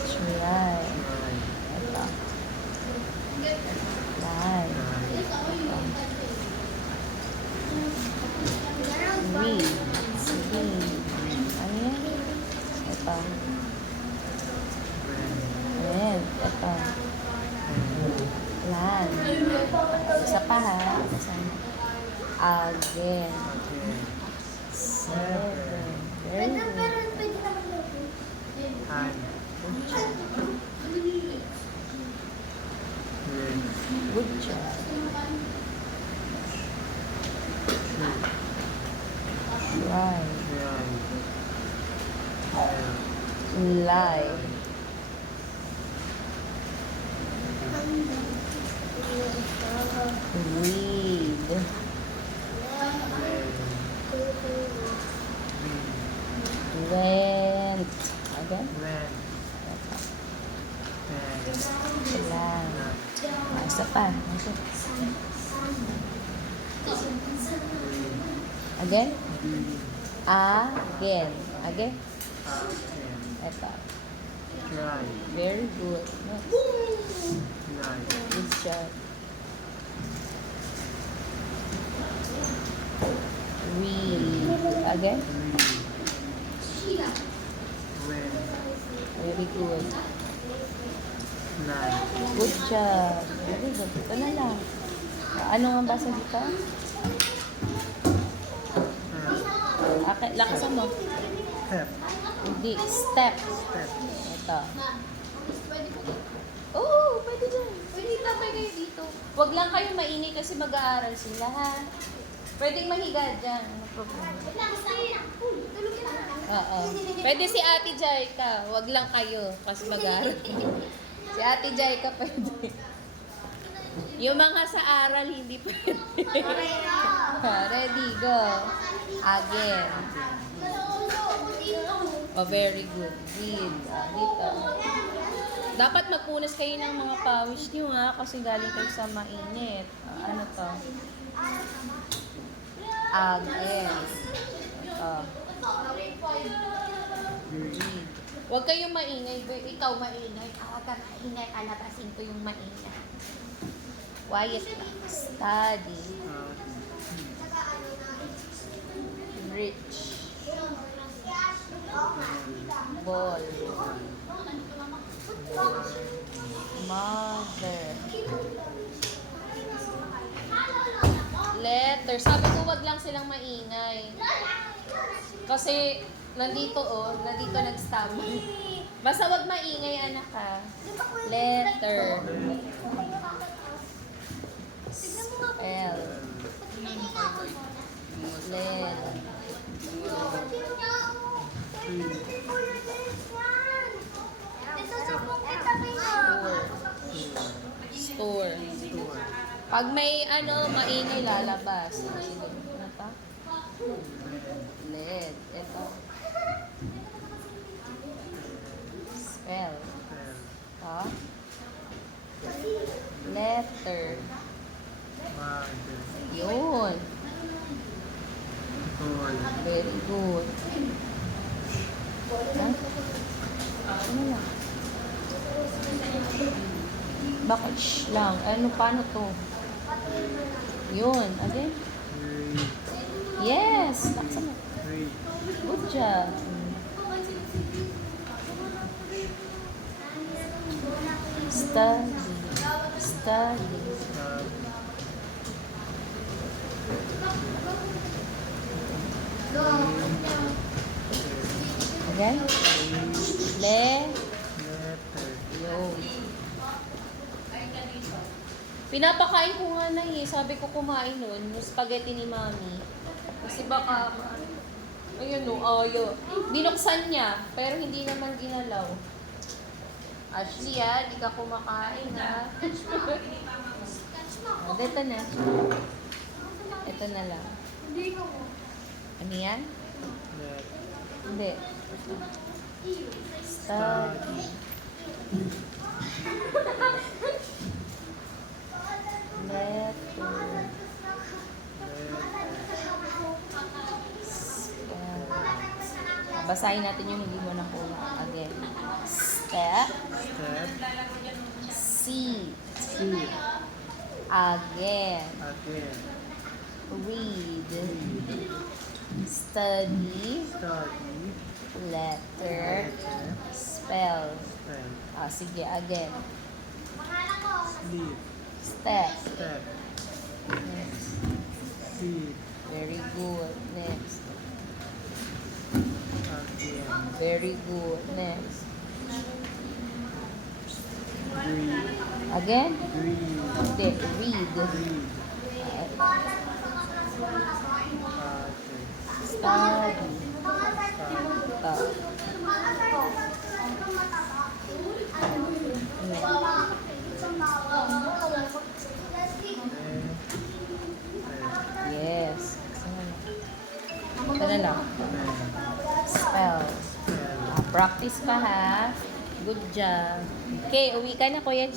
Try. Ito. Lie. Read. Read. Ano yan? Ito. Red. Ito. Plan. Isa pa ha. Again. 7. Very Pwede, good. pero pwede naman daw. Hand. Good job. Try. Lie. Read. Went. Again. Plan. Isa pa. Again. Again. Again. Ito. Very good. Good job. Read. Again. Very good. Good job. Very good. Ito na lang. Ano nga basa dito? Okay, lakasan mo. Step. Hindi. Step. Step. Ito. Pwede po dito. Oo, pwede dyan. Pwede tapay kayo dito. Huwag lang kayo maingay kasi mag-aaral sila, ha? Pwedeng mahiga dyan. Ano problema? Tulogin na. Oo. Pwede si Ate Jaika. Huwag lang kayo kasi mag-aaral. Si Ate Jaika pwede. Yung mga sa aral, hindi pwede. Ready, go. Again. Oh, very good. Read. Dito. Dapat magpunas kayo ng mga pawis niyo, ha? Kasi galing kayo sa mainit. Ano to? Again. Ito. Read. Huwag kayong maingay. Ikaw maingay. Huwag ka maingay. Kalatasin ko yung maingay. Quiet lang. Study. Rich. Ball. Mother. Letter. Sabi ko wag lang silang maingay. Kasi nandito nandito nag-stop. Basta wag maingay, anak ha. Letter. L. Len. Store. Pag may maingay lalabas. Sige. Ano pa? Led. Ito. Spell. Ito. Letter. Yun. Very good. Ha? Ano lang? Bakit shh lang? Ano, paano to? Yun. Again? Yes! Laksa mo. Good job. Study. Study. Again? Letter. Yun. Pinapakain ko nga na eh. Sabi ko kumain nun, yung spaghetti ni Mami. Kasi baka, ayun no, ayo. Binuksan niya, pero hindi naman ginalaw. Ashley di ka kumakain ha. Dito na. Ito na lang. Ano yan? Letter. Hindi. Study. Letter. Basahin natin yung hindi mo nakuha. Again. Step. Step. C. C. Again. Again. Read. Read. Study. Study. Letter. Letter. Spell. Spell. Sige, again. Sleep. Step. Step. Next. Seed. Very good. Next. Again. Very good. Next. Breathe. Again? Breathe. Hindi. Read. Breathe. Study. Yes. Ito na lang. Spell. Practice pa ha. Good job. Okay, uwi ka na Kuya